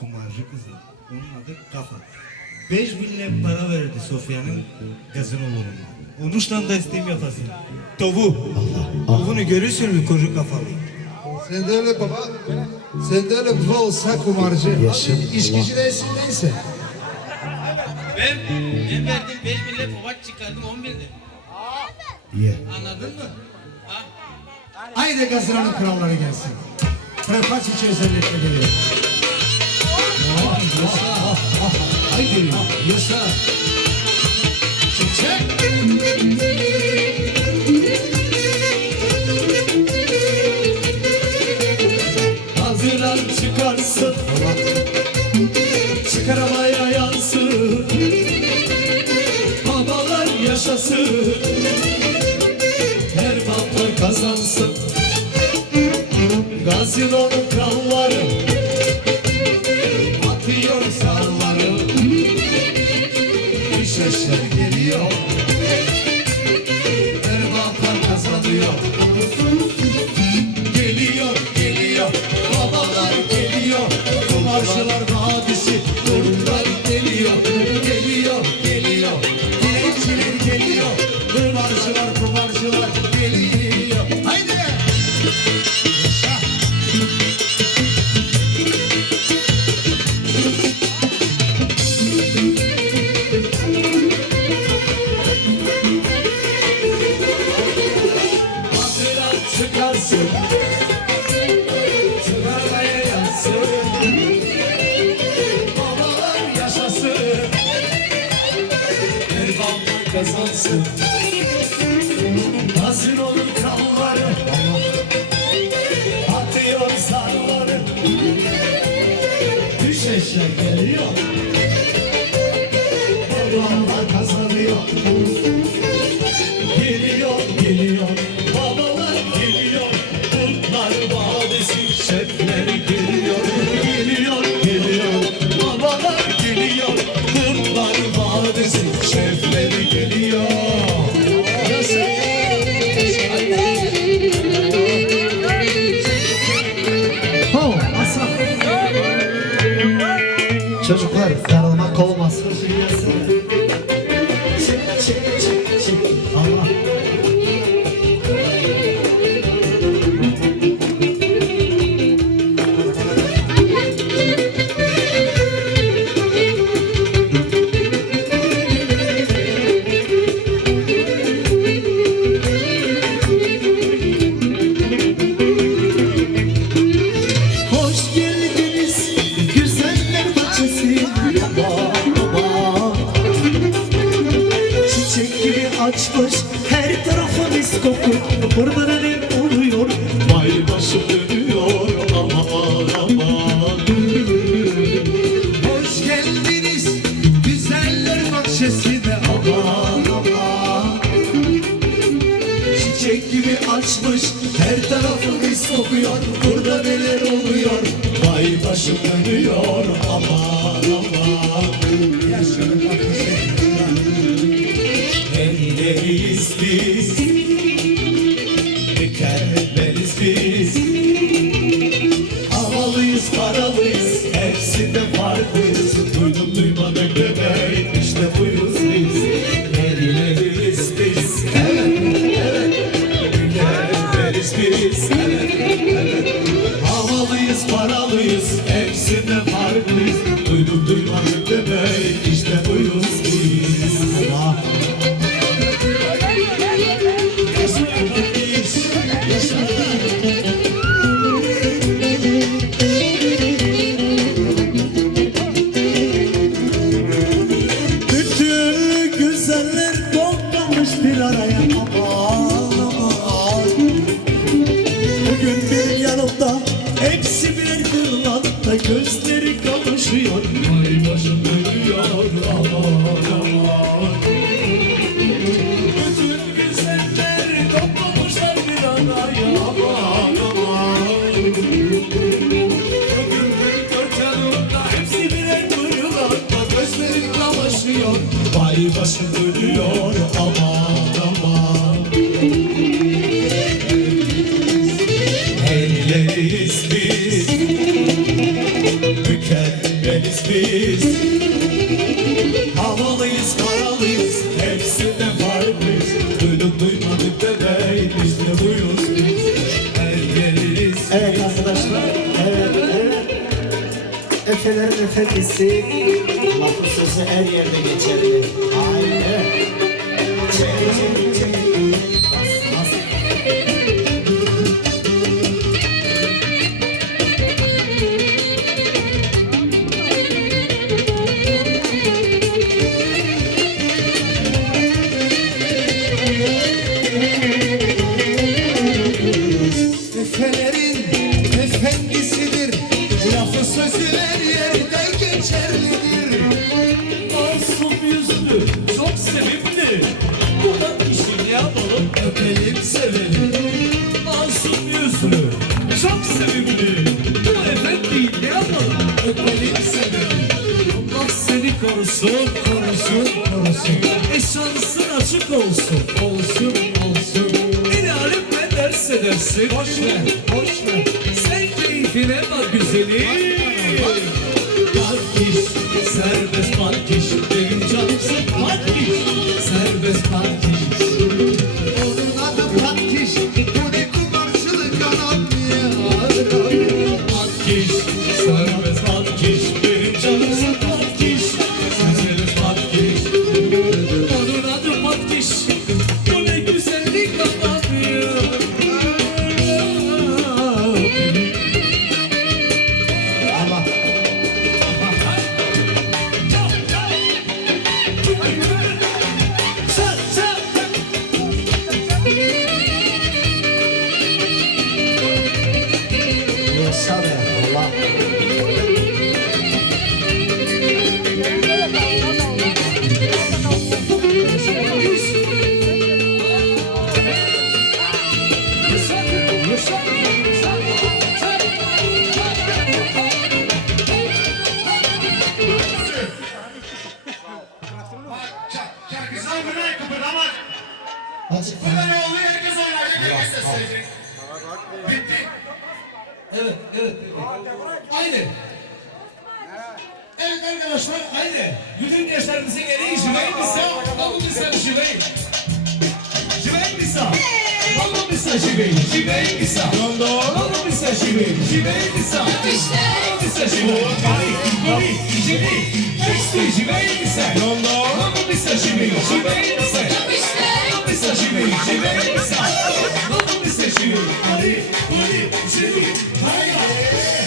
kumarcı kızı. Onun adı Kafa. 5 bin para verirdi Sofya'nın gazinoloğuna. Onuştan da isteyim yapasın. Tavu. Tavunu görürsün mü koca kafalı? Sen de öyle baba. Sen de öyle baba olsa kumarcı. Yaşın. İçkici değilsin neyse. Ben, ben verdim 5 bin lira baba çıkardım 10 bin lira. Anladın mı? Ha? Haydi gazinanın kralları gelsin. Prefaç içi özellikle geliyor yaşa Haydi yaşa Çek Haziran çıkarsın. Çıkar havaya yansın. Babalar yaşasın. Her baba kazansın. Gazinonun kralları. Babalar yaşasın. Erdoğanlar kazansın. Hazır olun krallarım krzyw başım dönüyor biz Havalıyız karalıyız hepsinden farklıyız Duyduk duymadık demeyin işte buyuz biz Her yeriz Evet arkadaşlar, evet, evet. Efelerin efendisi, lafın sözü her yerde geçerli. Aynen. Çek, korusun, korusun, korusun E şansın açık olsun, olsun, olsun. El alem ne derse dersin. Boş ver, boş ver. Sen keyfine bak güzelim. Parkiş, serbest parkiş Benim canımsın. Parkiş, serbest parkiş Onun adı Patkiş Desenheiros de vem, missão. Vamos missão de vem. De vem, missão. Vamos missão de vem. De vem, missão. Vamos missão de vem. De vem, missão. Vamos missão de vem. De vem, missão. Vamos missão de vem. Vem, vem, vem. Vem, vem, Yeah.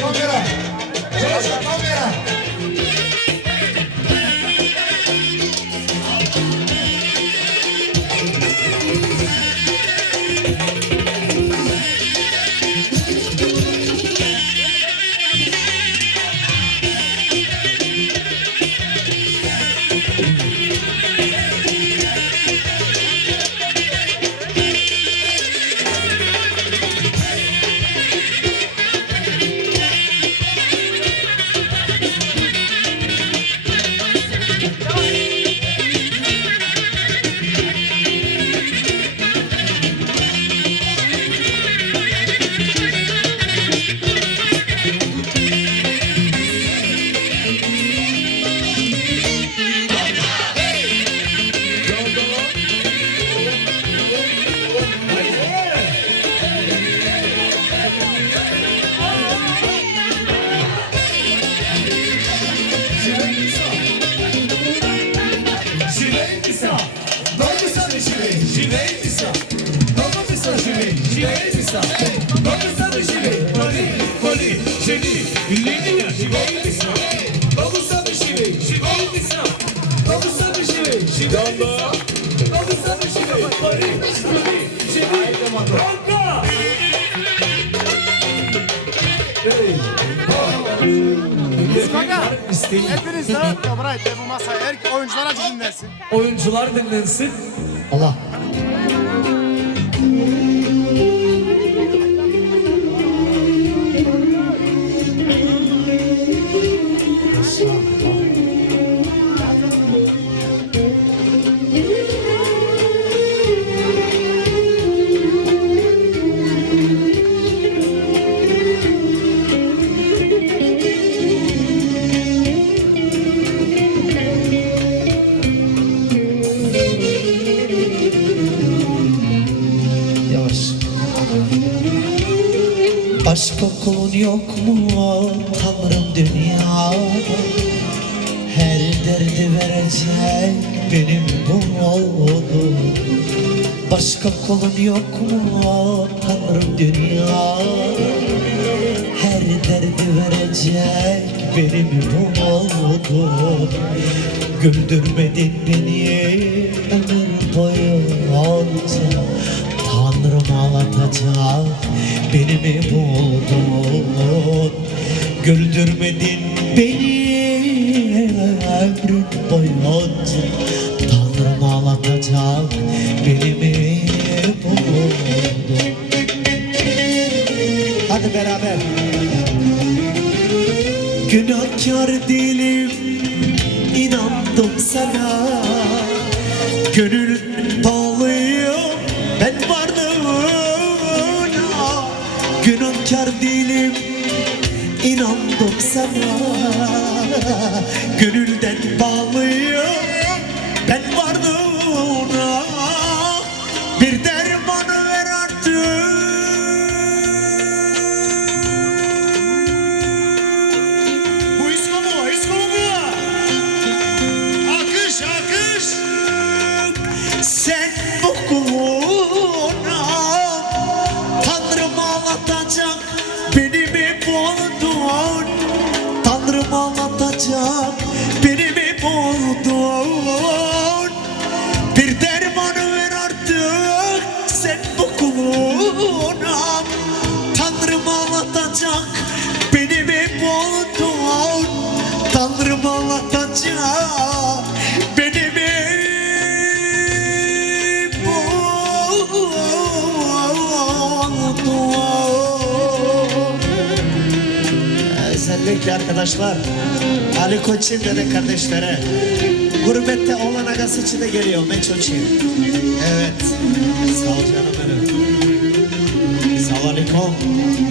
Vamos, galera. Живейся, много ми са живи, живей ми са, много са да живей, пари, пари, жени, линия, живей ми са, много са да живей, живей ми са, много са да живей, живей ми са, много са да живей, пари, пари, жени, Ронка! Hepiniz de, ya bırak bu masaya, oyuncular acı dinlensin. Oyuncular dinlensin. Allah. Başka kulun yok mu? Tanrım dünya. Her derdi verecek benim bu oldu Başka kulun yok mu? Tanrım dünya. Her derdi verecek benim bu oldu Güldürmedin beni ömür boyu onca. Tanrım ağlatacak beni mi buldun Güldürmedin beni. Ömrün boyunca Tanrım ağlatacak beni mi buldun Hadi beraber. Günahkar değilim inandım sana. Gönül bağlıyor sana. Gönülden bağlıyor ağlatacak Beni mi buldun Özellikle arkadaşlar Ali Koç'in dede kardeşlere Gurbette olan agası için de geliyor Meçoçin Evet Sağ ol canım benim. Sağ aleyküm Evet,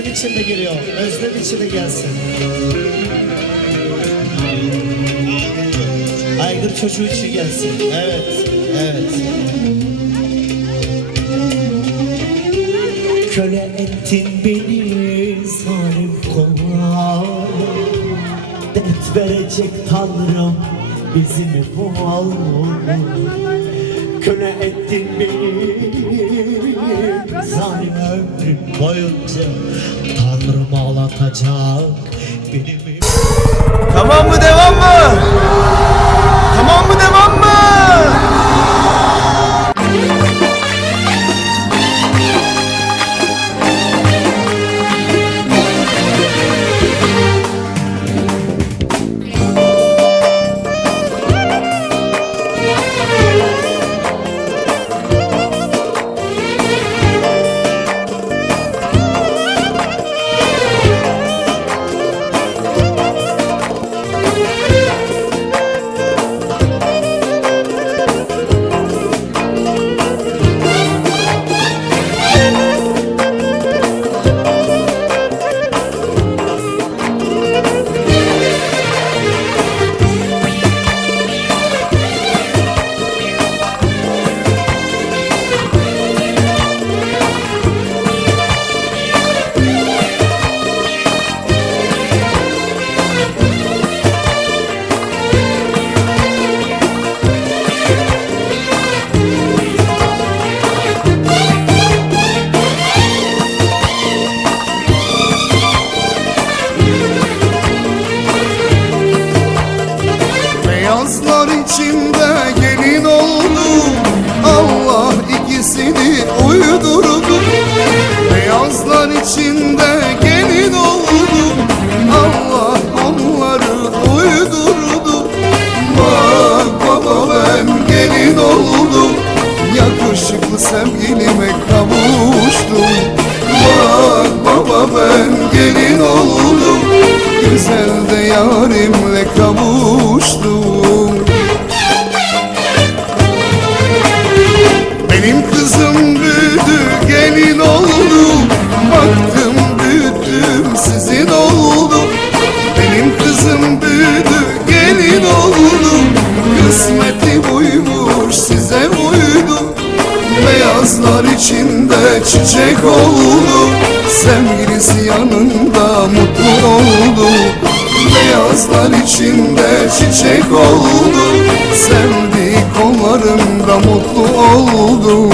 Özlem için de geliyor. Özlem için de gelsin. Aygır çocuğu için gelsin. Evet, evet. Köle ettin beni zalim kollar Dert verecek Tanrım bizi mi bu alır Köle ettin beni zalim ömrüm boyunca Tanrım ağlatacak beni mi Tamam mı devam mı? kavuştum Benim kızım büyüdü gelin oldu. Baktım büyüttüm sizin oldu. Benim kızım büyüdü gelin oldu. Kısmeti buymuş size uydu. Beyazlar içinde çiçek oldu. Sevgilisi yanında Yazlar içinde çiçek oldu. Sevdik kollarımda mutlu oldu.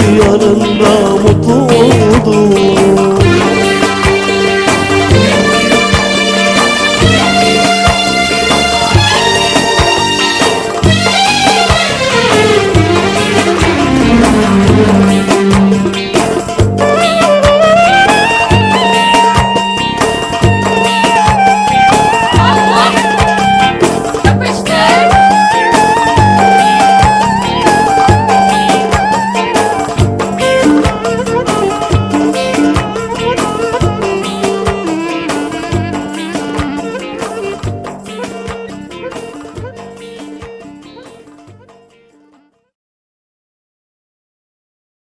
canción